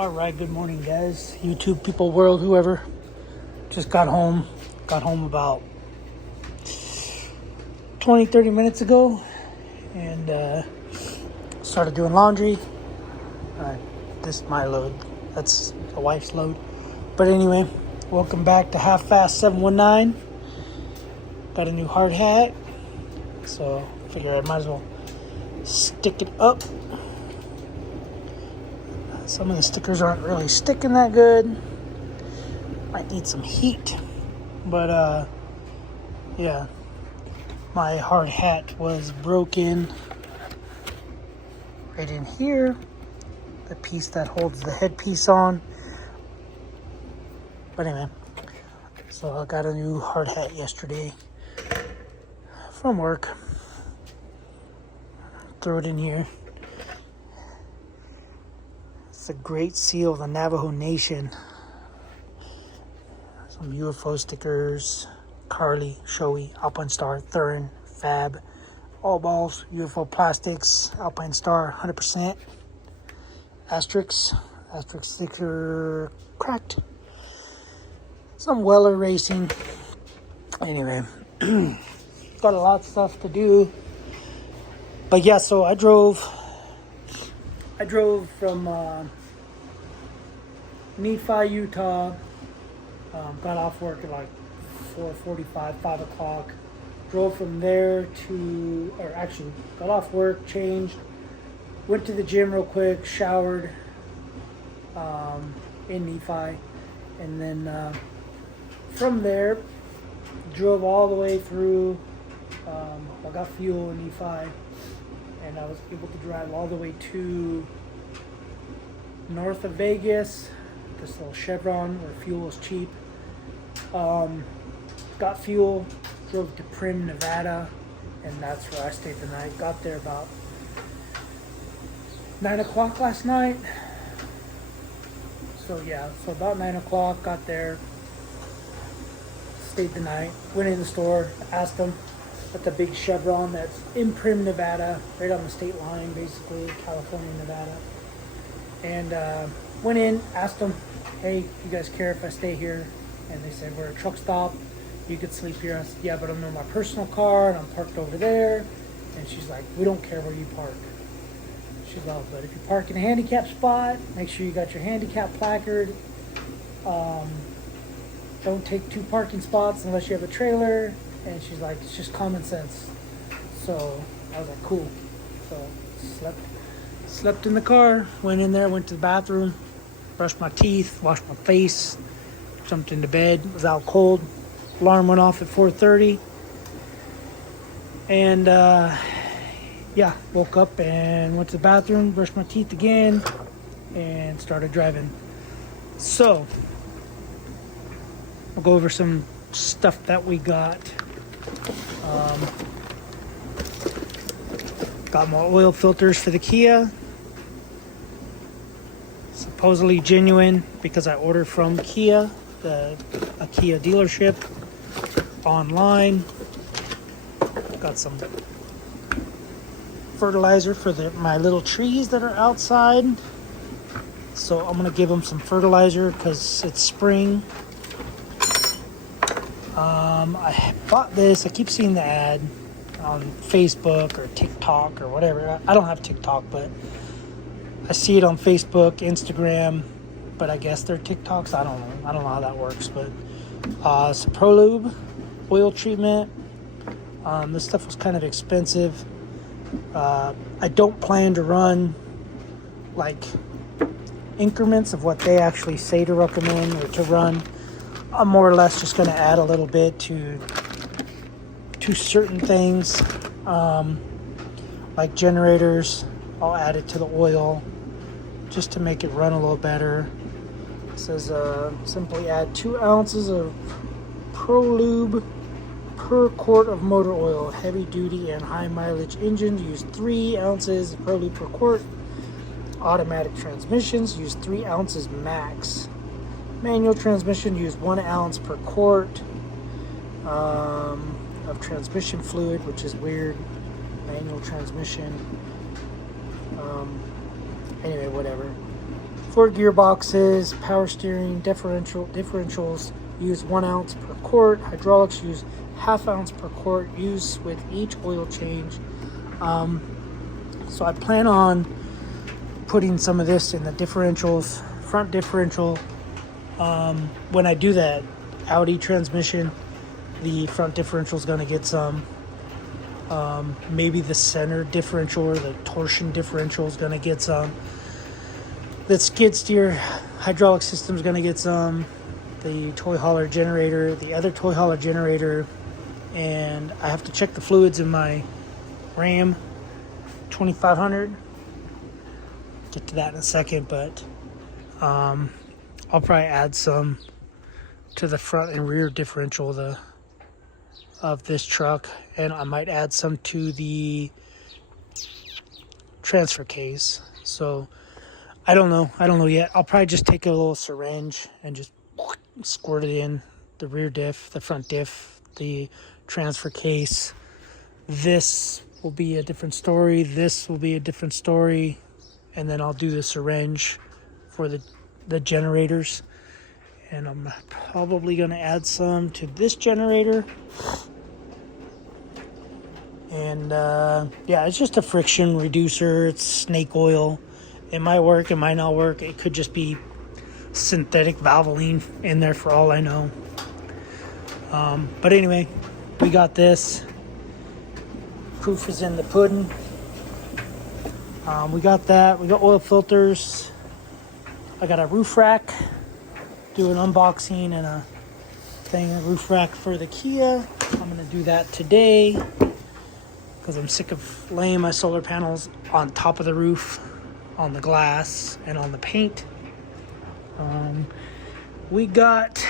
Alright, good morning guys, YouTube people, world, whoever. Just got home about 20-30 minutes ago and started doing laundry. This is my load, that's the wife's load. But anyway, welcome back to Half Fast 719. Got a new hard hat, so I figure I might as well stick it up. Some of the stickers aren't really sticking that good. Might need some heat. But yeah, my hard hat was broken right in here. The piece that holds the headpiece on. But anyway, so I got a new hard hat yesterday from work. Throw it in here. It's a great seal of the Navajo Nation. Some UFO stickers, Carly, Shoei, Alpine Star, Thurin, Fab, All Balls, UFO Plastics, Alpine Star, 100%. Asterisk sticker cracked. Some Weller Racing. Anyway, got a lot of stuff to do. But yeah, so I drove from Nephi, Utah. Got off work at like 4:45, 5 o'clock. Drove from there got off work, changed, went to the gym real quick, showered in Nephi, and then from there drove all the way through. I got fuel in Nephi, and I was able to drive all the way to north of Vegas, this little Chevron where fuel is cheap. Got fuel, drove to Primm, Nevada, and that's where I stayed the night. Got there about 9 o'clock last night. So about 9 o'clock, got there, stayed the night, went in the store, asked them. That's a big Chevron that's in Primm, Nevada, right on the state line, basically, California, Nevada. And went in, asked them, hey, you guys care if I stay here? And they said, we're a truck stop, you could sleep here. I said, yeah, but I'm in my personal car, and I'm parked over there. And she's like, we don't care where you park. She's like, but if you park in a handicap spot, make sure you got your handicap placard. Don't take 2 parking spots unless you have a trailer. And she's like, it's just common sense. So I was like, cool. So slept in the car, went in there, went to the bathroom, brushed my teeth, washed my face, jumped into bed, was out cold. Alarm went off at 4:30. And woke up and went to the bathroom, brushed my teeth again, and started driving. So I'll go over some stuff that we got. Got more oil filters for the Kia. Supposedly genuine because I ordered from Kia, a Kia dealership online. Got some fertilizer for my little trees that are outside. So I'm gonna give them some fertilizer because it's spring. I bought this. I keep seeing the ad on Facebook or TikTok or whatever. I don't have TikTok, but I see it on Facebook, Instagram, but I guess they're TikToks. I don't know how that works, but it's a ProLube oil treatment. This stuff was kind of expensive. I don't plan to run like increments of what they actually say to recommend or to run. I'm more or less just going to add a little bit to certain things, like generators. I'll add it to the oil just to make it run a little better. It says simply add 2 ounces of ProLube per quart of motor oil. Heavy duty and high mileage engines use 3 ounces of ProLube per quart. Automatic transmissions use 3 ounces max. Manual transmission use 1 ounce per quart of transmission fluid, which is weird. Manual transmission. Anyway, whatever. 4 gearboxes, power steering, differentials use 1 ounce per quart. Hydraulics use ½ ounce per quart. Use with each oil change. So I plan on putting some of this in the differentials, front differential. When I do that Audi transmission, the front differential is going to get some. Maybe the center differential or the torsion differential is going to get some. The skid steer hydraulic system is going to get some. The toy hauler generator, the other toy hauler generator, and I have to check the fluids in my Ram 2500. Get to that in a second, but I'll probably add some to the front and rear differential of this truck, and I might add some to the transfer case. So I don't know yet. I'll probably just take a little syringe and just squirt it in the rear diff, the front diff, the transfer case. This will be a different story. This will be a different story. And then I'll do the syringe for the generators. And I'm probably going to add some to this generator. And yeah, it's just a friction reducer. It's snake oil. It might work, it might not work. It could just be synthetic Valvoline in there for all I know. But anyway, we got this. Proof is in the pudding. We got that. We got oil filters. I got a roof rack. Do an unboxing and a roof rack for the Kia. I'm gonna do that today because I'm sick of laying my solar panels on top of the roof, on the glass, and on the paint. We got,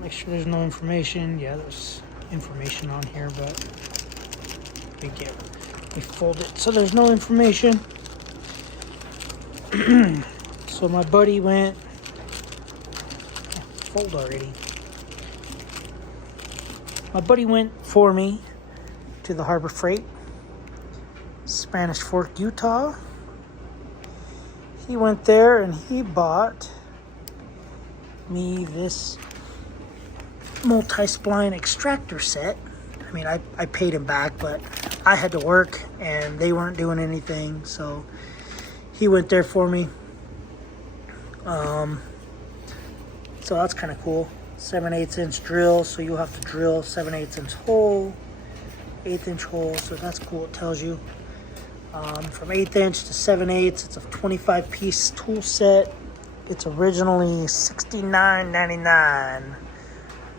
make sure there's no information. Yeah, there's information on here, but we fold it so there's no information. So my buddy went, fold already. My buddy went for me to the Harbor Freight, Spanish Fork, Utah. He went there and he bought me this multi-spline extractor set. I mean, I paid him back, but I had to work and they weren't doing anything, so he went there for me. So that's kind of cool. 7/8 inch drill, so you'll have to drill 7/8 inch hole, 1/8 inch hole, so that's cool. It tells you from 1/8 inch to 7/8. It's a 25 piece tool set. It's originally $69.99.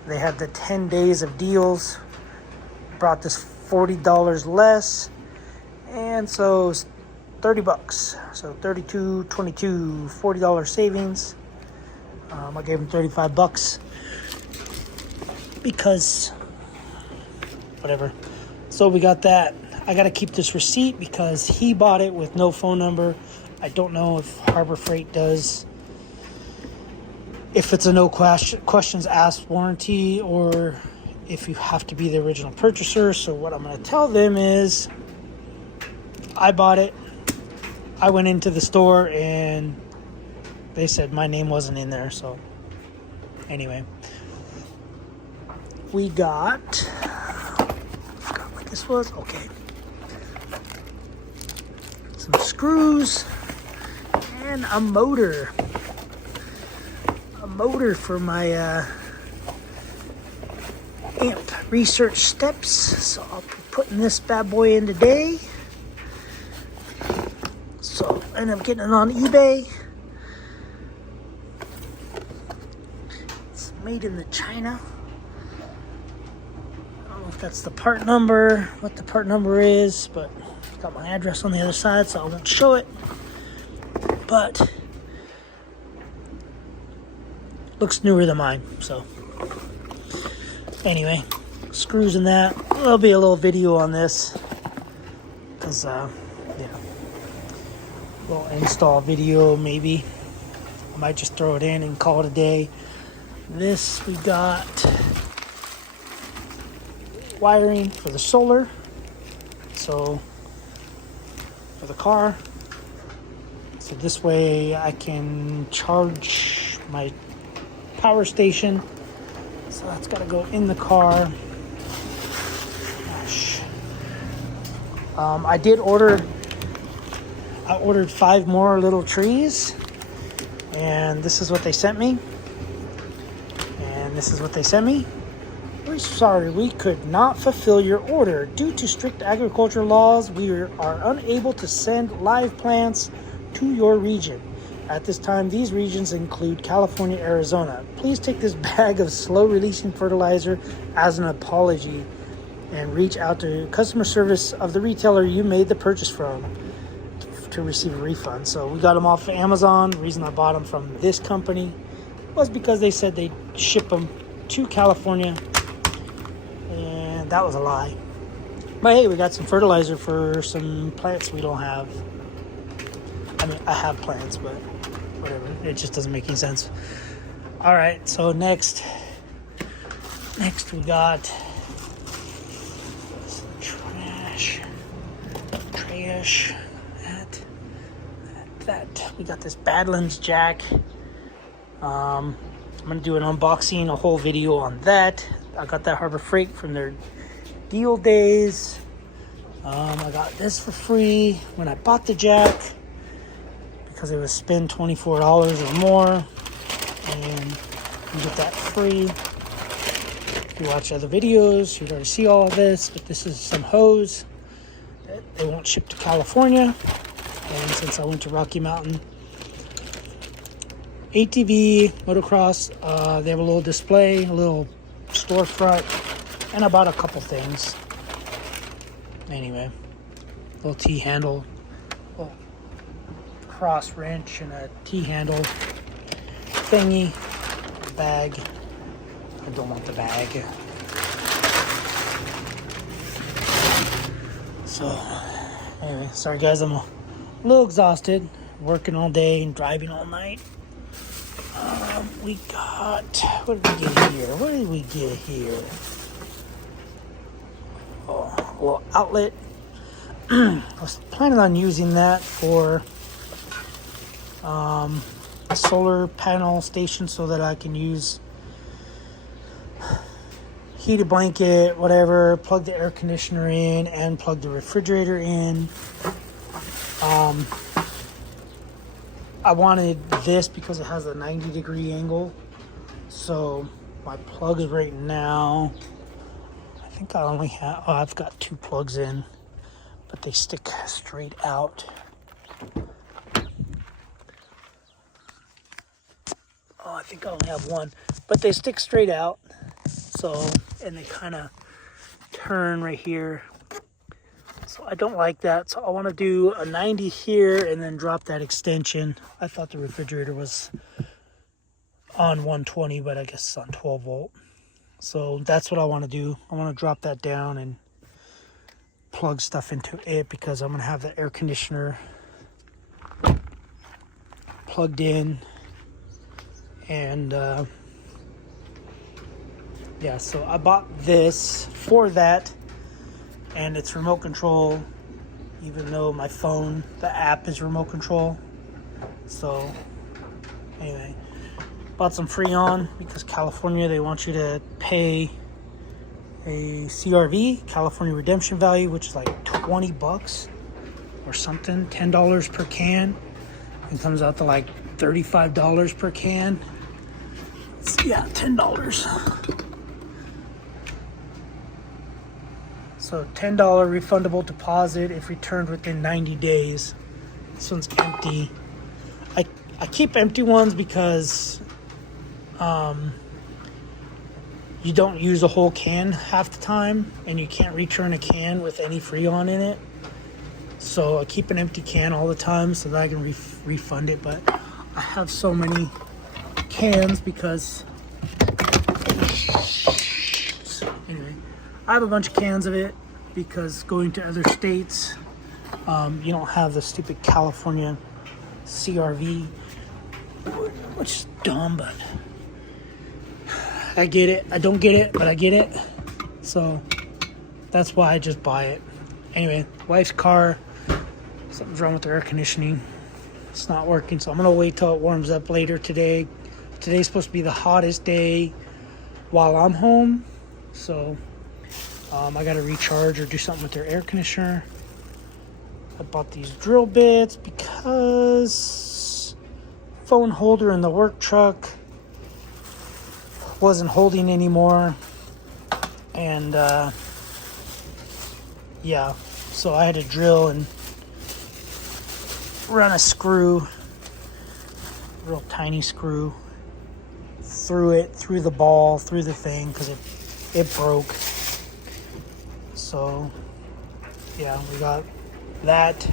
They had the 10 days of deals. Brought this $40 less, and so it's $30. So $32, $22, $40 savings. I gave him $35 because whatever. So we got that. I got to keep this receipt because he bought it with no phone number. I don't know if Harbor Freight does, if it's a no questions asked warranty, or if you have to be the original purchaser. So what I'm going to tell them is I bought it. I went into the store and they said my name wasn't in there. So anyway, we got, I forgot what this was. Okay. Some screws and a motor. A motor for my amp research steps. So I'll be putting this bad boy in today. So I end up getting it on eBay. It's made in China. I don't know if that's the part number, what the part number is, but got my address on the other side, so I won't show it. But looks newer than mine, so anyway, screws in that. There'll be a little video on this because little install video maybe. I might just throw it in and call it a day. This we got wiring for the solar, so for the car. It's So this way I can charge my power station. So that's got to go in the car. Gosh. I ordered 5 more little trees, and this is what they sent me. And this is what they sent me. We're sorry we could not fulfill your order. Due to strict agriculture laws, we are unable to send live plants to your region. At this time, these regions include California, Arizona. Please take this bag of slow-releasing fertilizer as an apology and reach out to customer service of the retailer you made the purchase from to receive a refund. So we got them off of Amazon. The reason I bought them from this company was because they said they'd ship them to California, and that was a lie. But hey, we got some fertilizer for some plants we don't have. I mean, I have plants, but whatever. It just doesn't make any sense. All right, so next we got some trash. That we got this Badlands Jack. I'm gonna do an unboxing, a whole video on that. I got that Harbor Freight from their deal days. I got this for free when I bought the Jack because it was spend $24 or more, and you get that free. If you watch other videos, you'd already see all of this, but this is some hose that they won't ship to California. And since I went to Rocky Mountain ATV motocross, they have a little display, a little storefront, and I bought a couple things. Anyway, little T-handle, little cross wrench, and a T-handle thingy, bag. I don't want the bag. So, anyway, sorry guys, I'm a little exhausted, working all day and driving all night. We got, what did we get here? Oh, a little outlet. I was planning on using that for a solar panel station so that I can use heated blanket, whatever, plug the air conditioner in and plug the refrigerator in. I wanted this because it has a 90-degree angle. So my plugs right now, I think I only have, I've got 2 plugs in, but they stick straight out. I think I only have 1, but they stick straight out. So, and they kind of turn right here. So I don't like that. So I want to do a 90 here and then drop that extension. I thought the refrigerator was on 120, but I guess it's on 12 volt. So that's what I want to do. I want to drop that down and plug stuff into it because I'm going to have the air conditioner plugged in. And yeah, so I bought this for that. And it's remote control, even though my phone, the app is remote control. So, anyway, bought some Freon because California, they want you to pay a CRV, California Redemption Value, which is like $20 or something, $10 per can. It comes out to like $35 per can. So, yeah, $10. So $10 refundable deposit if returned within 90 days. This one's empty. I keep empty ones because you don't use a whole can half the time, and you can't return a can with any Freon in it. So I keep an empty can all the time so that I can refund it. But I have so many cans because anyway, I have a bunch of cans of it because going to other states, you don't have the stupid California CRV, which is dumb, but I get it. I don't get it, but I get it. So that's why I just buy it. Anyway, wife's car, something's wrong with the air conditioning. It's not working, so I'm gonna wait till it warms up later today. Today's supposed to be the hottest day while I'm home, so I gotta recharge or do something with their air conditioner. I bought these drill bits because phone holder in the work truck wasn't holding anymore, and yeah, so I had to drill and run a screw, real tiny screw, through the ball, through the thing, because it broke. So yeah, we got that.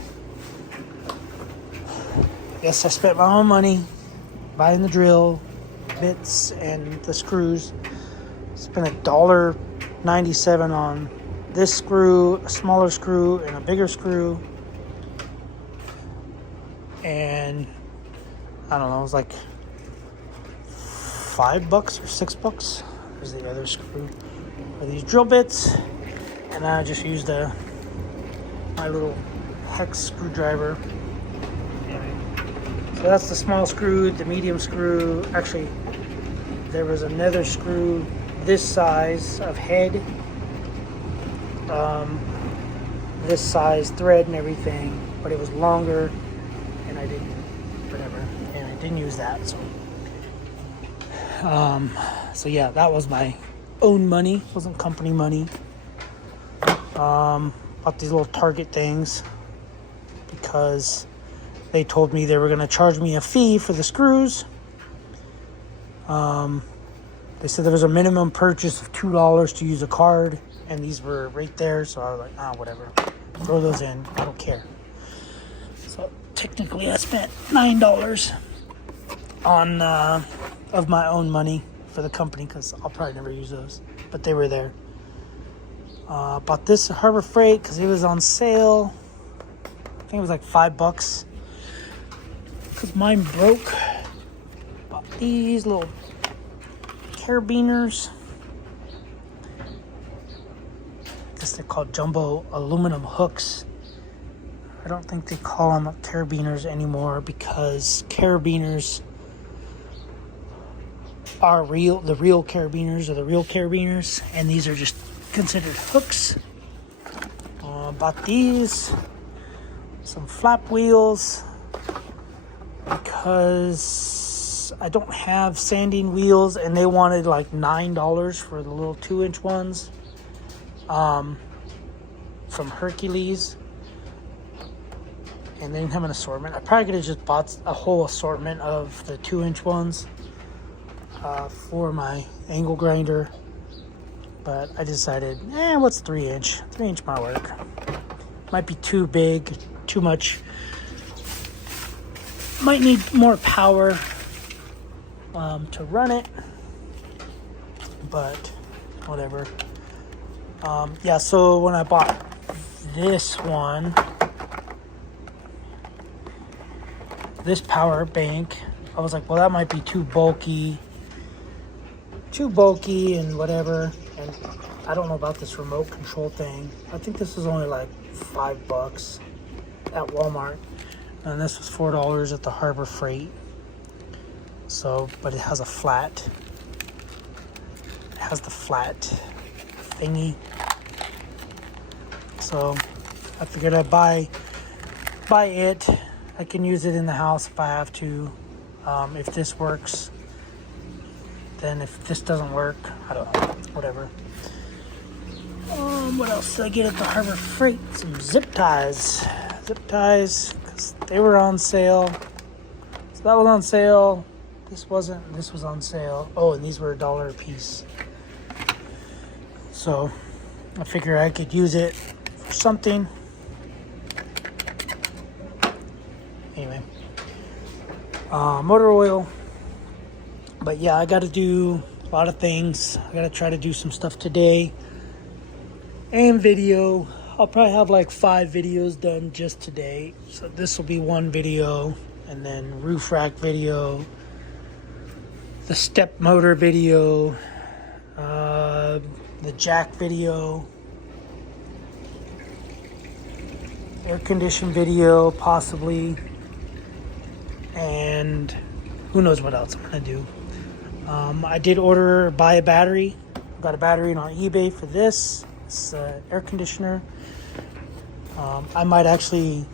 Yes, I spent my own money buying the drill bits and the screws. Spent $1.97 on this screw, a smaller screw, and a bigger screw. And I don't know, it was like $5 or $6. There's the other screw for these drill bits. And I just used my little hex screwdriver. So that's the small screw, the medium screw. Actually, there was another screw this size of head, this size thread and everything, but it was longer, and I didn't use that. So yeah, that was my own money, wasn't company money. Bought these little Target things because they told me they were going to charge me a fee for the screws. They said there was a minimum purchase of $2 to use a card, and these were right there, so I was like, whatever. Throw those in, I don't care. So technically I spent $9 on of my own money for the company, because I'll probably never use those, but they were there. Bought this at Harbor Freight because it was on sale. I think it was like $5 because mine broke. Bought these little carabiners. I guess they're called jumbo aluminum hooks. I don't think they call them carabiners anymore because carabiners are the real carabiners, and these are just considered hooks. Bought these, some flap wheels, because I don't have sanding wheels, and they wanted like $9 for the little 2-inch ones from Hercules, and they didn't have an assortment. I probably could have just bought a whole assortment of the 2-inch ones for my angle grinder. But I decided, what's 3-inch? 3-inch might work. Might be too big, too much. Might need more power to run it. But whatever. Yeah, so when I bought this one, this power bank, I was like, well, that might be too bulky and whatever. And I don't know about this remote control thing. I think this was only like $5 at Walmart, and this was $4 at the Harbor Freight. So, but it has a flat. It has the flat thingy. So I figured I'd buy it. I can use it in the house if I have to. If this works. Then if this doesn't work, I don't know, whatever. What else did I get at the Harbor Freight? Some zip ties. Because they were on sale. So that was on sale. This wasn't. This was on sale. Oh, and these were $1 a piece. So I figured I could use it for something. Anyway. Motor oil. But yeah, I got to do a lot of things. I got to try to do some stuff today. And video. I'll probably have like 5 videos done just today. So this will be one video. And then roof rack video. The step motor video. The jack video. Air condition video, possibly. and who knows what else I'm gonna do. I did buy a battery. Got a battery on eBay for this. It's air conditioner. I might actually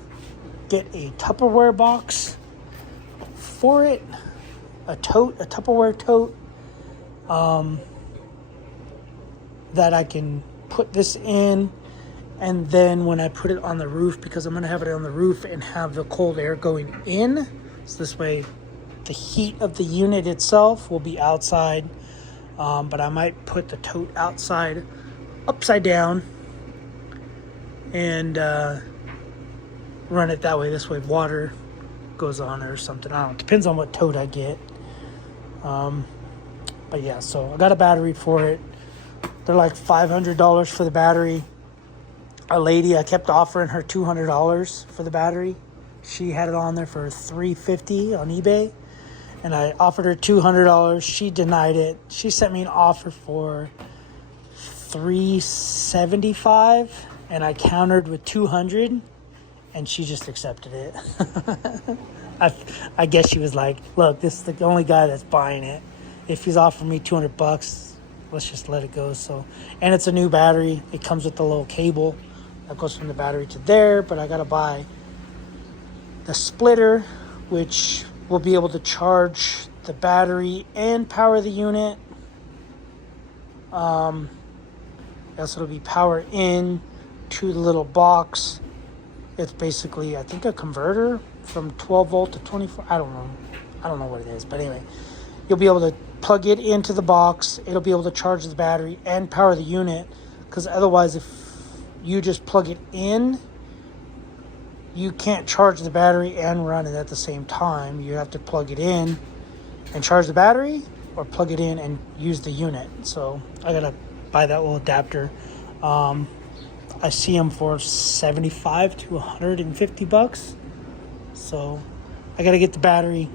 get a Tupperware box for it, a Tupperware tote, that I can put this in, and then when I put it on the roof, because I'm going to have it on the roof and have the cold air going in, so this way the heat of the unit itself will be outside, but I might put the tote outside, upside down, and run it that way. This way water goes on or something. I don't know. Depends on what tote I get. But yeah, so I got a battery for it. They're like $500 for the battery. A lady, I kept offering her $200 for the battery. She had it on there for $350 on eBay, and I offered her $200. She denied it. She sent me an offer for $375, and I countered with $200, and she just accepted it. I guess she was like, look, this is the only guy that's buying it. If he's offering me $200, let's just let it go. So, and it's a new battery. It comes with the little cable that goes from the battery to there, but I gotta buy the splitter, which will be able to charge the battery and power the unit. Also, it'll be powered in to the little box. It's basically, I think, a converter from 12 volt to 24. I don't know what it is, but anyway, you'll be able to plug it into the box. It'll be able to charge the battery and power the unit, because otherwise, if you just plug it in, you can't charge the battery and run it at the same time. You have to plug it in and charge the battery, or plug it in and use the unit. So I gotta buy that little adapter. I see them for $75 to $150. So I gotta get the battery,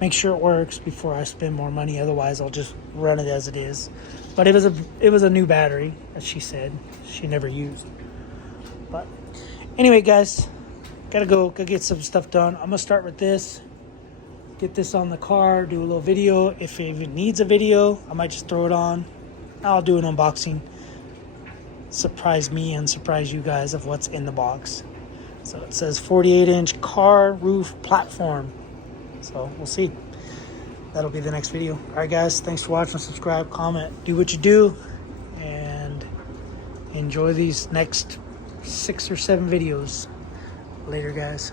make sure it works before I spend more money. Otherwise, I'll just run it as it is. But it was a new battery, as she said, she never used. But anyway, guys, gotta get some stuff done. I'm gonna start with this, get this on the car, do a little video. If it even needs a video, I might just throw it on. I'll do an unboxing, surprise me and surprise you guys of what's in the box. So it says 48-inch car roof platform. So we'll see. That'll be the next video. All right, guys, thanks for watching. Subscribe, comment, do what you do, and enjoy these next 6 or 7 videos. Later, guys.